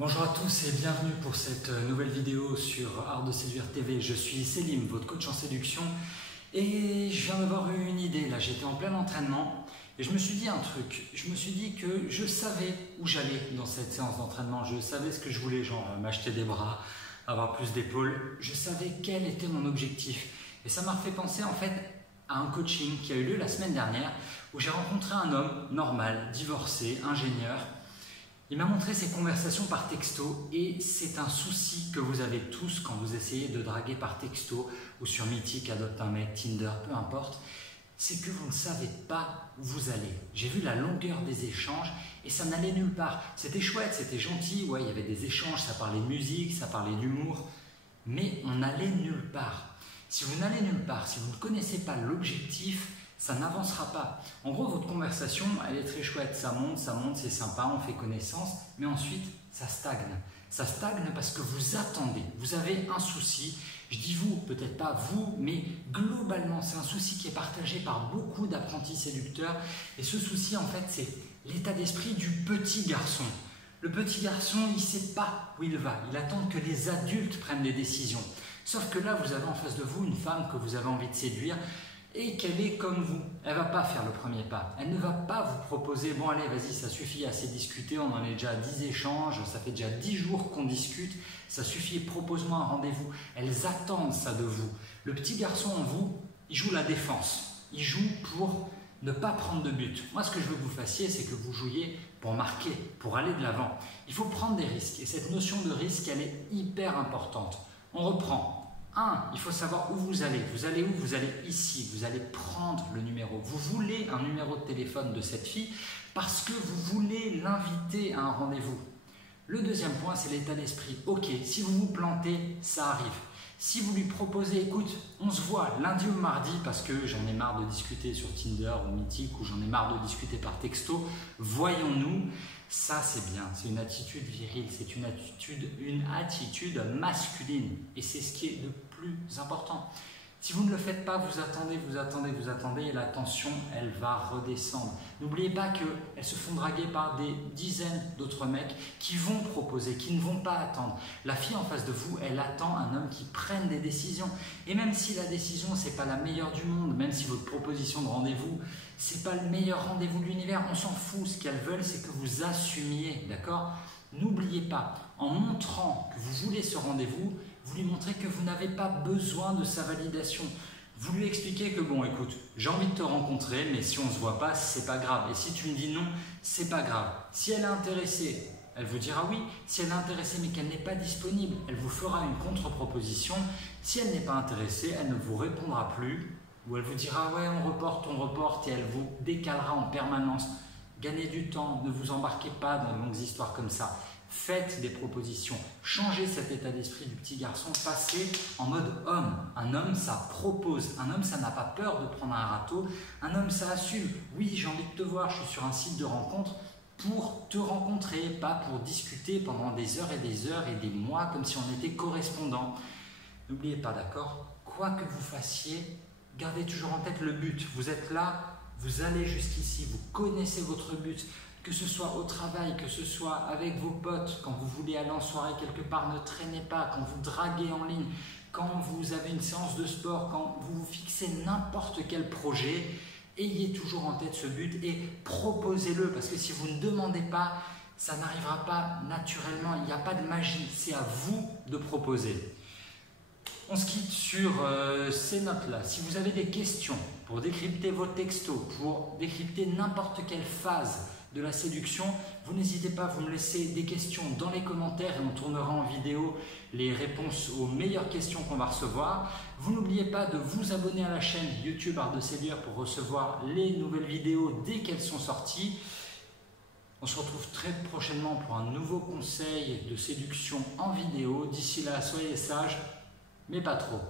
Bonjour à tous et bienvenue pour cette nouvelle vidéo sur Art de Séduire TV. Je suis Selim, votre coach en séduction et je viens d'avoir eu une idée. Là, j'étais en plein entraînement et je me suis dit un truc. Je me suis dit que je savais où j'allais dans cette séance d'entraînement. Je savais ce que je voulais, genre m'acheter des bras, avoir plus d'épaules. Je savais quel était mon objectif. Et ça m'a fait penser en fait à un coaching qui a eu lieu la semaine dernière où j'ai rencontré un homme normal, divorcé, ingénieur. Il m'a montré ses conversations par texto et c'est un souci que vous avez tous quand vous essayez de draguer par texto ou sur Mythique, Adopte un mec, Tinder, peu importe, c'est que vous ne savez pas où vous allez. J'ai vu la longueur des échanges et ça n'allait nulle part. C'était chouette, c'était gentil, ouais, il y avait des échanges, ça parlait de musique, ça parlait d'humour, mais on n'allait nulle part. Si vous n'allez nulle part, si vous ne connaissez pas l'objectif, ça n'avancera pas. En gros, votre conversation, elle est très chouette. Ça monte, c'est sympa, on fait connaissance, mais ensuite, ça stagne. Ça stagne parce que vous attendez. Vous avez un souci. Je dis vous, peut-être pas vous, mais globalement, c'est un souci qui est partagé par beaucoup d'apprentis séducteurs. Et ce souci, en fait, c'est l'état d'esprit du petit garçon. Le petit garçon, il ne sait pas où il va. Il attend que les adultes prennent des décisions. Sauf que là, vous avez en face de vous une femme que vous avez envie de séduire, et qu'elle est comme vous. Elle ne va pas faire le premier pas. Elle ne va pas vous proposer « Bon allez, vas-y, ça suffit, assez discuté, on en est déjà à 10 échanges, ça fait déjà 10 jours qu'on discute, ça suffit, propose-moi un rendez-vous. » Elles attendent ça de vous. Le petit garçon en vous, il joue la défense. Il joue pour ne pas prendre de but. Moi, ce que je veux que vous fassiez, c'est que vous jouiez pour marquer, pour aller de l'avant. Il faut prendre des risques. Et cette notion de risque, elle est hyper importante. On reprend. 1. Il faut savoir où vous allez. Vous allez où? Vous allez ici. Vous allez prendre le numéro. Vous voulez un numéro de téléphone de cette fille parce que vous voulez l'inviter à un rendez-vous. Le deuxième point, c'est l'état d'esprit. Ok, si vous vous plantez, ça arrive. Si vous lui proposez, écoute, on se voit lundi ou mardi parce que j'en ai marre de discuter sur Tinder ou Mythique ou j'en ai marre de discuter par texto, voyons-nous. Ça, c'est bien, c'est une attitude virile, c'est une attitude masculine et c'est ce qui est le plus important. Si vous ne le faites pas, vous attendez et la tension, elle va redescendre. N'oubliez pas qu'elles se font draguer par des dizaines d'autres mecs qui vont proposer, qui ne vont pas attendre. La fille en face de vous, elle attend un homme qui prenne des décisions. Et même si la décision, ce n'est pas la meilleure du monde, même si votre proposition de rendez-vous, ce n'est pas le meilleur rendez-vous de l'univers, on s'en fout. Ce qu'elles veulent, c'est que vous assumiez, d'accord ? N'oubliez pas, en montrant que vous voulez ce rendez-vous, vous lui montrez que vous n'avez pas besoin de sa validation. Vous lui expliquez que bon, écoute, j'ai envie de te rencontrer, mais si on ne se voit pas, c'est pas grave. Et si tu me dis non, c'est pas grave. Si elle est intéressée, elle vous dira oui. Si elle est intéressée mais qu'elle n'est pas disponible, elle vous fera une contre-proposition. Si elle n'est pas intéressée, elle ne vous répondra plus. Ou elle vous dira ouais, on reporte et elle vous décalera en permanence. Gagnez du temps, ne vous embarquez pas dans de longues histoires comme ça. Faites des propositions, changez cet état d'esprit du petit garçon, passez en mode homme. Un homme, ça propose. Un homme, ça n'a pas peur de prendre un râteau. Un homme, ça assume. Oui, j'ai envie de te voir, je suis sur un site de rencontre pour te rencontrer, pas pour discuter pendant des heures et des mois comme si on était correspondants. N'oubliez pas, d'accord? Quoi que vous fassiez, gardez toujours en tête le but. Vous êtes là, vous allez jusqu'ici, vous connaissez votre but. Que ce soit au travail, que ce soit avec vos potes, quand vous voulez aller en soirée quelque part, ne traînez pas, quand vous draguez en ligne, quand vous avez une séance de sport, quand vous fixez n'importe quel projet, ayez toujours en tête ce but et proposez-le parce que si vous ne demandez pas, ça n'arrivera pas naturellement, il n'y a pas de magie, c'est à vous de proposer. On se quitte sur ces notes-là. Si vous avez des questions pour décrypter vos textos, pour décrypter n'importe quelle phase de la séduction, vous n'hésitez pas, vous me laissez des questions dans les commentaires et on tournera en vidéo les réponses aux meilleures questions qu'on va recevoir. Vous n'oubliez pas de vous abonner à la chaîne YouTube Art de Séduire pour recevoir les nouvelles vidéos dès qu'elles sont sorties. On se retrouve très prochainement pour un nouveau conseil de séduction en vidéo. D'ici là, soyez sages, mais pas trop.